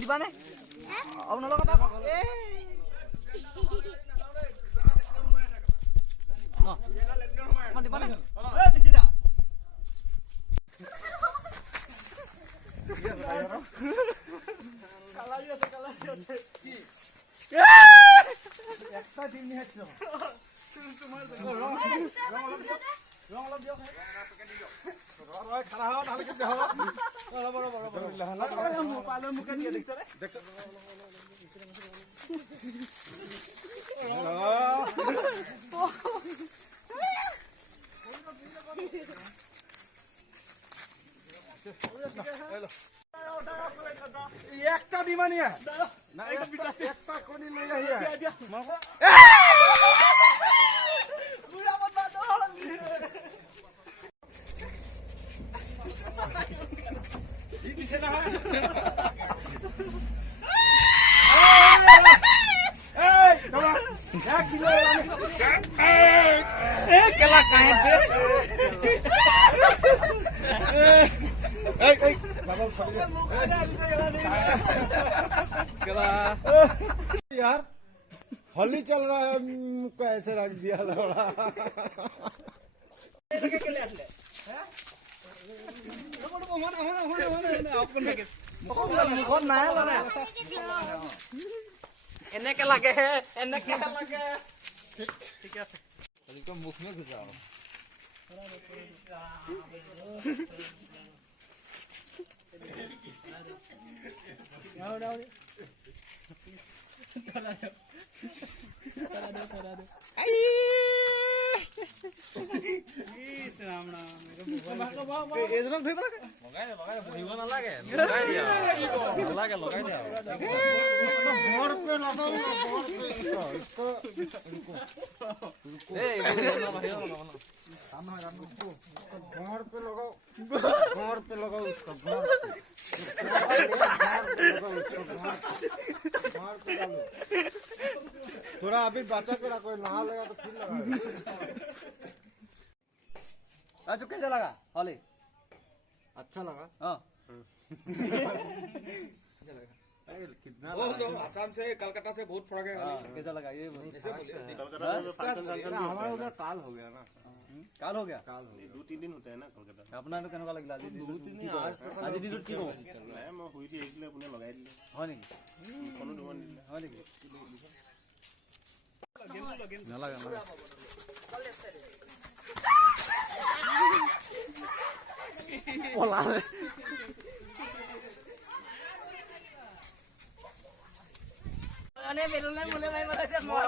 দিবানে আপোনালোকৰ দিবানে দিছিলা একটা টিম নিয়ে যাচ্ছে একটা ডিমা নিয়ে না একটা কোনি লই আহিয়া यार होली चल रहा है मुझको ऐसे रख दिया लौड़ा এনেকে লাগে ঠিক আছে মুখ में घुसाओ थोड़ा अभी बचा के रखो नहा लगा तो फिर लगा राजू कैसा लगा होली अच्छा लगा हाँ कितना आसाम से कलकत्ता से बहुत फर्क है कैसा लगा ये हमारा उधर काल हो गया ना काल हो गया 2-3 दिन होता है ना कलकत्ता अपना केनेকুৱা লাগিলা আজি 2-3 दिन আজি দিনটো কি হ'ব নাই মই শুই উঠি আহিছিলে আপুনি লগাই দিলে হয় নেকি কোনো দুমান দিলে হয় নেকি নালাগে পলালে আনে মেলুলে মুলে মাই মাতাছে মই